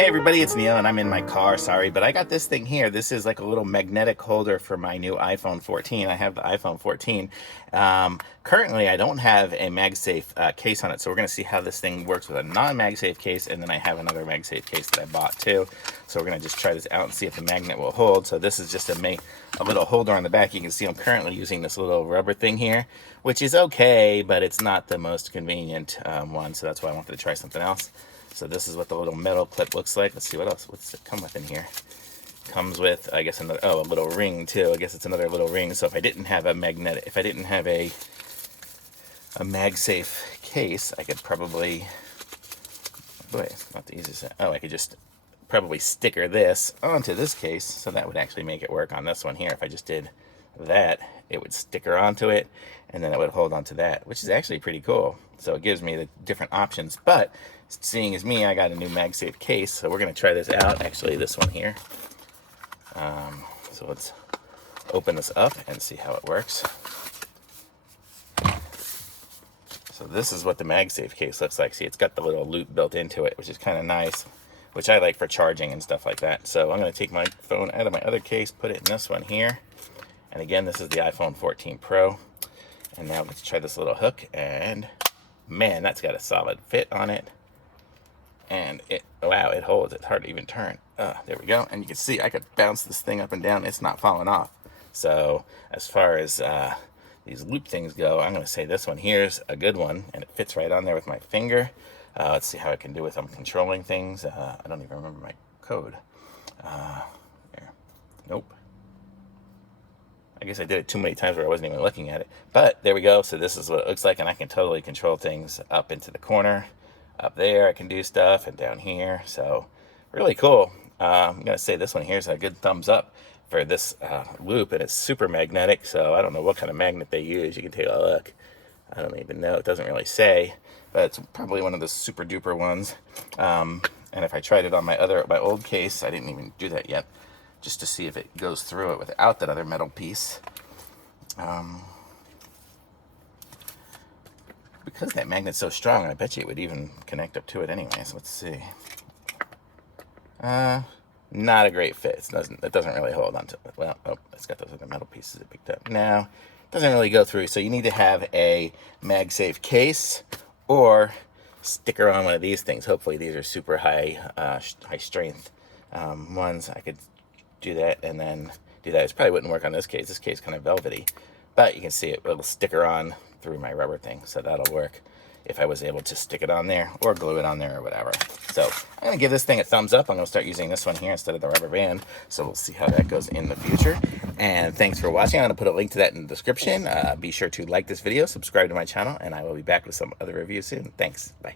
Hey everybody, it's Neil and I'm in my car, sorry, but I got this thing here. This is like a little magnetic holder for my new iPhone 14. I have the iPhone 14. Currently, I don't have a MagSafe case on it, so we're going to see how this thing works with a non-MagSafe case, and then I have another MagSafe case that I bought too. So we're going to just try this out and see if the magnet will hold. So this is just a little holder on the back. You can see I'm currently using this little rubber thing here, which is okay, but it's not the most convenient one, so that's why I wanted to try something else. So this is what the little metal clip looks like. Let's see what else. What's it come with in here? Comes with, I guess, another, a little ring too. I guess it's another little ring. So if I didn't have a magnetic, if I didn't have a MagSafe case, I could probably, boy, it's not the easiest. Oh, I could just probably sticker this onto this case. So that would actually make it work on this one here. If I just did that, it would sticker onto it and then it would hold onto that, which is actually pretty cool. So it gives me the different options, but seeing as me, I got a new MagSafe case, so we're going to try this out. Actually, this one here. So let's open this up and see how it works. So this is what the MagSafe case looks like. See, it's got the little loop built into it, which is kind of nice, which I like for charging and stuff like that. So I'm going to take my phone out of my other case, put it in this one here. And again, this is the iPhone 14 Pro. And now let's try this little hook, and man, that's got a solid fit on it. And wow, it holds. It's hard to even turn. There we go. And you can see I could bounce this thing up and down. It's not falling off. So as far as these loop things go, I'm going to say this one here's a good one, and it fits right on there with my finger. Let's see how I can do with them controlling things. I don't even remember my code. There. Nope. I guess I did it too many times where I wasn't even looking at it. But there we go. So this is what it looks like, and I can totally control things up into the corner. Up there I can do stuff, and down here. So really cool. I'm going to say this one here is a good thumbs up for this loop, and it's super magnetic. So I don't know what kind of magnet they use. You can take a look. I don't even know. It doesn't really say, but it's probably one of the super duper ones. And if I tried it on my old case, I didn't even do that yet, just to see if it goes through it without that other metal piece. Because that magnet's so strong, I bet you it would even connect up to it anyway. So let's see. Not a great fit. It doesn't really hold onto it. Well, oh, it's got those other metal pieces it picked up. Now, it doesn't really go through. So you need to have a MagSafe case or sticker on one of these things. Hopefully these are super high strength ones. I could do that and then do that. It probably wouldn't work on this case. This case is kind of velvety, but you can see it will sticker on through my rubber thing, so that'll work if I was able to stick it on there or glue it on there or whatever. So I'm going to give this thing a thumbs up. I'm going to start using this one here instead of the rubber band, so we'll see how that goes in the future. And thanks for watching. I'm going to put a link to that in the description. Be sure to like this video, subscribe to my channel, and I will be back with some other reviews soon. Thanks. Bye.